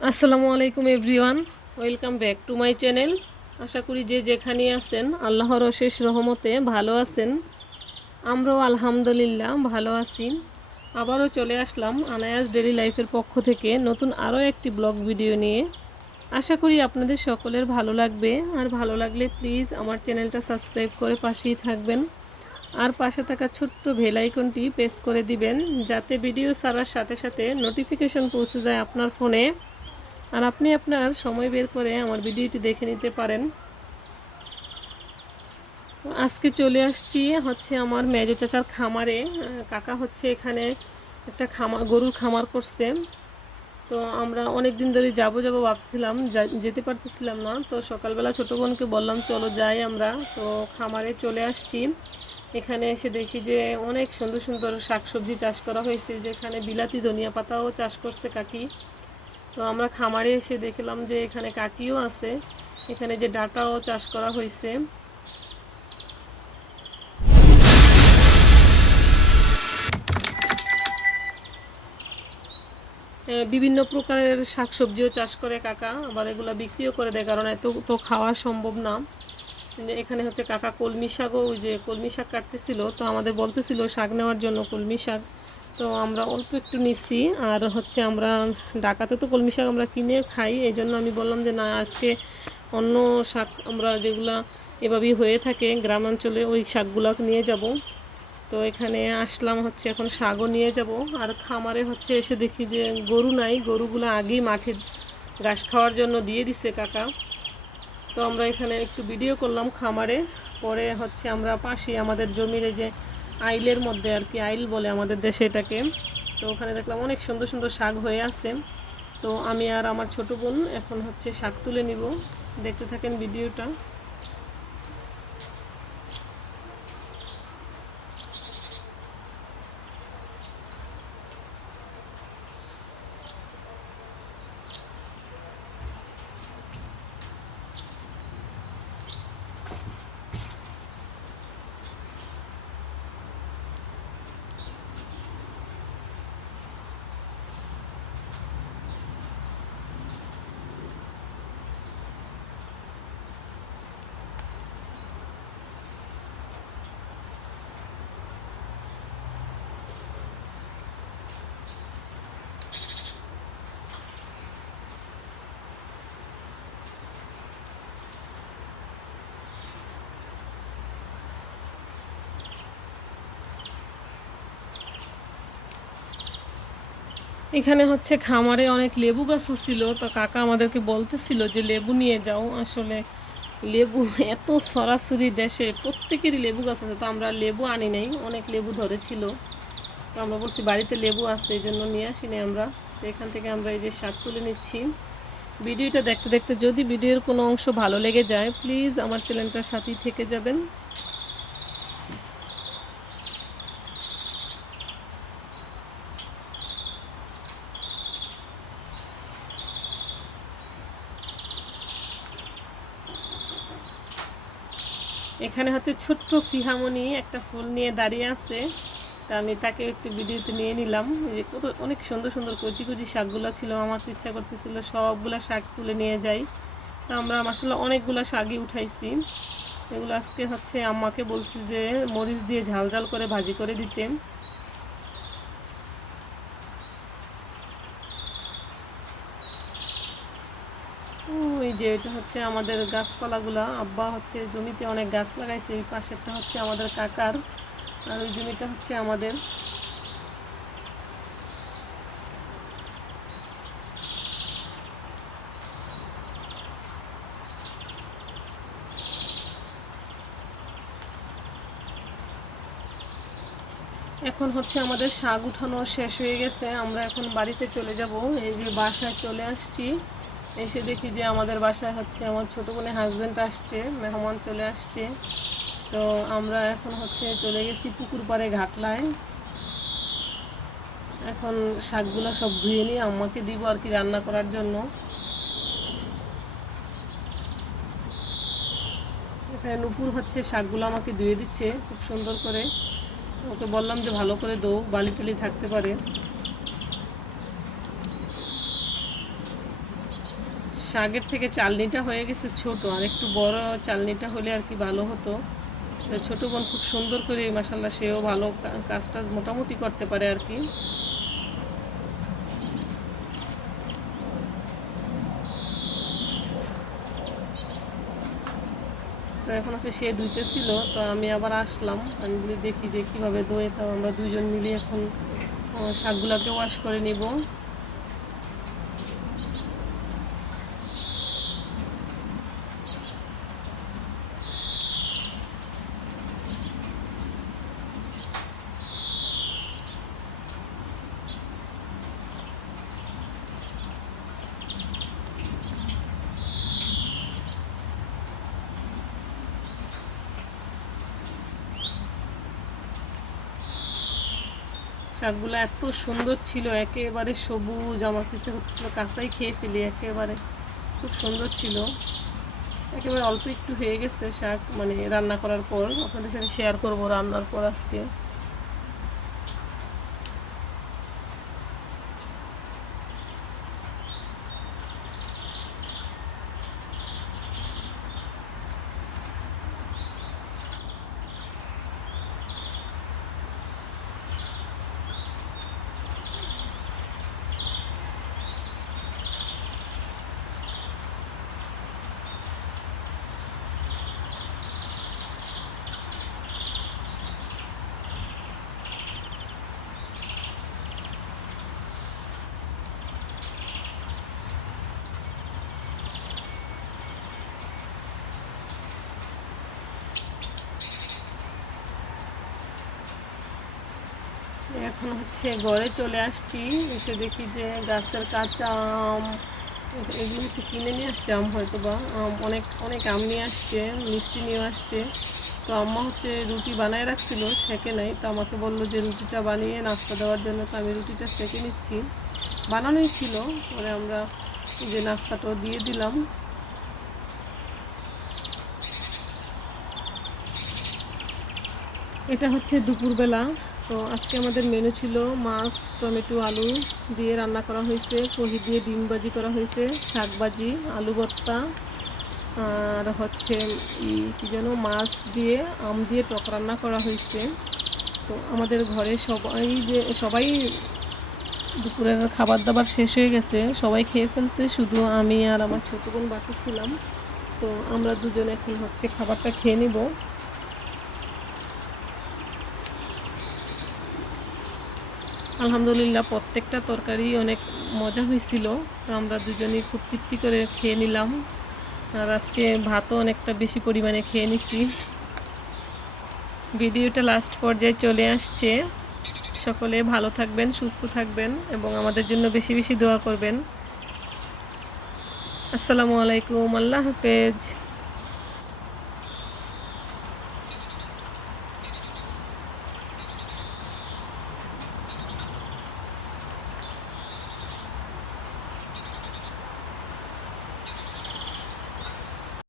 আসসালামু আলাইকুম everyone, welcome back to my channel. আশা করি যে যেখানে আছেন, আল্লাহর অশেষ রহমতে ভালো আছেন। আমরাও আলহামদুলিল্লাহ ভালো আছি। আবারও চলে আসলাম আনায়াস ডেলি লাইফের পক্ষ থেকে নতুন আরও একটি ব্লগ ভিডিও নিয়ে। আশা করি আপনাদের সকলের ভালো লাগবে। আর ভালো লাগলে প্লিজ আমার চ্যানেলটা সাবস্ক্রাইব করে পাশেই থাকবেন। আর পাশে থাকা ছোট্ট বেল আইকনটি প্রেস করে দিবেন, যাতে ভিডিও ছাড়ার সাথে সাথে নোটিফিকেশন পৌঁছে যায় আপনার ফোনে। আর আপনি আপনার সময় বের করে আমার ভিডিওটি দেখে নিতে পারেন। আজকে চলে আসছি হচ্ছে আমার মেজো চাচার খামারে। কাকা হচ্ছে এখানে একটা খামার, গরুর খামার করছে। তো আমরা অনেক দিন ধরে যাব যাব ভাবছিলাম যেতে পারতেছিলাম না। তো সকালবেলা ছোটো বোনকে বললাম, চলো যাই আমরা। তো খামারে চলে আসছি। এখানে এসে দেখি যে অনেক সুন্দর সুন্দর শাকসবজি চাষ করা হয়েছে, যেখানে বিলাতি ধনিয়া পাতাও চাষ করছে কাকি। তো আমরা খামারে এসে দেখলাম যে এখানে কাকিও আছে। এখানে যে ডাটাও চাষ করা হয়েছে বিভিন্ন প্রকারের শাকসবজিও চাষ করে কাকা, আবার এগুলো বিক্রিও করে দেয় কারণ এত তো খাওয়া সম্ভব না। এখানে হচ্ছে কাকা কলমি শাকও ওই যে কলমি শাক কাটতেছিল, তো আমাদের বলতেছিল শাক নেওয়ার জন্য কলমি শাক। তো আমরা অল্প একটু নিচ্ছি। আর হচ্ছে আমরা ঢাকাতে তো কলমি শাক আমরা কিনে খাই এই জন্য আমি বললাম যে না, আজকে অন্য শাক আমরা যেগুলা এভাবেই হয়ে থাকে গ্রামাঞ্চলে ওই শাকগুলো নিয়ে যাব। তো এখানে আসলাম হচ্ছে, এখন শাকও নিয়ে যাব। আর খামারে হচ্ছে এসে দেখি যে গরু নাই, গরুগুলো আগেই মাঠে ঘাস খাওয়ার জন্য দিয়ে দিছে কাকা। তো আমরা এখানে একটু ভিডিও করলাম খামারে, পরে হচ্ছে আমরা পাশে আমাদের জমির যে আইলের মধ্যে আর কি, আইল বলে আমাদের দেশে এটাকে। তো ওখানে দেখলাম অনেক সুন্দর সুন্দর শাক হয়ে আছে। তো আমি আর আমার ছোট বোন এখন হচ্ছে শাক তুলে নিব। দেখতে থাকেন ভিডিওটা। এখানে হচ্ছে খামারে অনেক লেবু গাছও ছিল, তো কাকা আমাদেরকে বলতেছিল যে লেবু নিয়ে যাও। আসলে লেবু এত সরাসরি দেশে, প্রত্যেকেরই লেবু গাছ আছে, তো আমরা লেবু আনি নাই, অনেক লেবু ধরেছিল। তো আমরা বলছি, বাড়িতে লেবু আছে, এই জন্য নিয়ে আসিনি আমরা। তো এখান থেকে আমরা এই যে শাক তুলে নিচ্ছি। ভিডিওটা দেখতে দেখতে যদি ভিডিওর কোনো অংশ ভালো লেগে যায় প্লিজ আমার চ্যানেলটার সাথেই থেকে যাবেন। এখানে হচ্ছে ছোট্ট ফিহামনি একটা ফুল নিয়ে দাঁড়িয়ে আছে। তা আমি তাকে একটু ভিডিওতে নিয়ে নিলাম। যে কত অনেক সুন্দর সুন্দর কচি কচি শাকগুলো ছিল, আমার তো ইচ্ছা করতেছিল সবগুলো শাক তুলে নিয়ে যাই। তা আমরা মাসাল্লাহ অনেকগুলো শাকই উঠাইছি। এগুলো আজকে হচ্ছে আমাকে বলছি যে মরিচ দিয়ে ঝাল ঝাল করে ভাজি করে দিতে ওই যে এটা হচ্ছে আমাদের গাছপালাগুলা, আব্বা হচ্ছে জমিতে অনেক গাছ লাগাইছে, এই পাশেরটা হচ্ছে আমাদের কাকার, আর ওই জমিটা হচ্ছে আমাদের এখন হচ্ছে আমাদের শাক উঠানো শেষ হয়ে গেছে। আমরা এখন বাড়িতে চলে যাব। এই যে বাসায় চলে আসছি। এসে দেখি যে আমাদের বাসায় হচ্ছে আমার ছোটো বোনের হাজব্যান্ড আসছে, মেহমান চলে আসছে। তো আমরা এখন হচ্ছে চলে গেছি পুকুর পাড়ে ঘাটলায়। এখন শাকগুলো সব ধুয়ে নিয়ে আম্মাকে দিব আর কি রান্না করার জন্য। এখানে নুপুর হচ্ছে শাকগুলো আমাকে ধুয়ে দিচ্ছে খুব সুন্দর করে। ওকে বললাম যে ভালো করে দৌ, বালি টালি থাকতে পারে। শাগের থেকে চালনিটা হয়ে গেছে ছোট, আর একটু বড় চালনিটা হলে আর কি ভালো হতো। ছোটো বোন খুব সুন্দর করে মাসাল্লাহ সেও ভালো কা- কাজ টাজ মোটামুটি করতে পারে আর কি। এখন হচ্ছে সে ধুইতেছিল তো আমি আবার আসলাম। আমি বলি, দেখি যে কীভাবে দোয়ে। তো আমরা দুজন মিলে এখন শাকগুলোকে ওয়াশ করে নিব। শাকগুলো এত সুন্দর ছিল, একেবারে সবুজ, আমার কিছু করতেছিল কাঁচাই খেয়ে ফেলি একেবারে। খুব সুন্দর ছিল। একেবারে অল্প একটু হয়ে গেছে শাক মানে রান্না করার পর। আপনাদের সাথে শেয়ার করব রান্নার পর আজকে এখন হচ্ছে ঘরে চলে আসছি, এসে দেখি যে গাছের কাঁচা আম, এগুলো হচ্ছে কিনে নিয়ে আসছে আম হয়তো বা আম অনেক অনেক আম নিয়ে আসছে, মিষ্টি নিয়ে আসছে। তো আম্মা হচ্ছে রুটি বানায় রাখছিল সেকে নাই। তো আমাকে বলল যে রুটিটা বানিয়ে নাস্তা দেওয়ার জন্য তো আমি রুটিটা সেকে নিচ্ছি। বানানোই ছিল, পরে আমরা যে নাস্তাটাও দিয়ে দিলাম। এটা হচ্ছে দুপুরবেলা। তো আজকে আমাদের মেনু ছিল মাছ, টমেটো, আলু দিয়ে রান্না করা হয়েছে, কহি দিয়ে ডিম ভাজি করা হয়েছে, শাক ভাজি, আলু ভর্তা, আর হচ্ছে কী যেন, মাছ দিয়ে, আম দিয়ে টক রান্না করা হয়েছে। তো আমাদের ঘরে সবাই যে, সবাই দুপুরের খাবার দাবার শেষ হয়ে গেছে, সবাই খেয়ে ফেলছে, শুধু আমি আর আমার ছোটো বোন বাকি ছিলাম। তো আমরা দুজন এখন হচ্ছে খাবারটা খেয়ে নিব। আলহামদুলিল্লাহ, প্রত্যেকটা তরকারি অনেক মজা হয়েছিল। তো আমরা দুজনেই খুব তৃপ্তি করে খেয়ে নিলাম। আর আজকে ভাতও অনেকটা বেশি পরিমাণে খেয়ে নিছি। ভিডিওটা লাস্ট পর্যায়ে চলে আসছে। সকলে ভালো থাকবেন, সুস্থ থাকবেন এবং আমাদের জন্য বেশি বেশি দোয়া করবেন। আসসালামু আলাইকুম, আল্লাহ হাফেজ।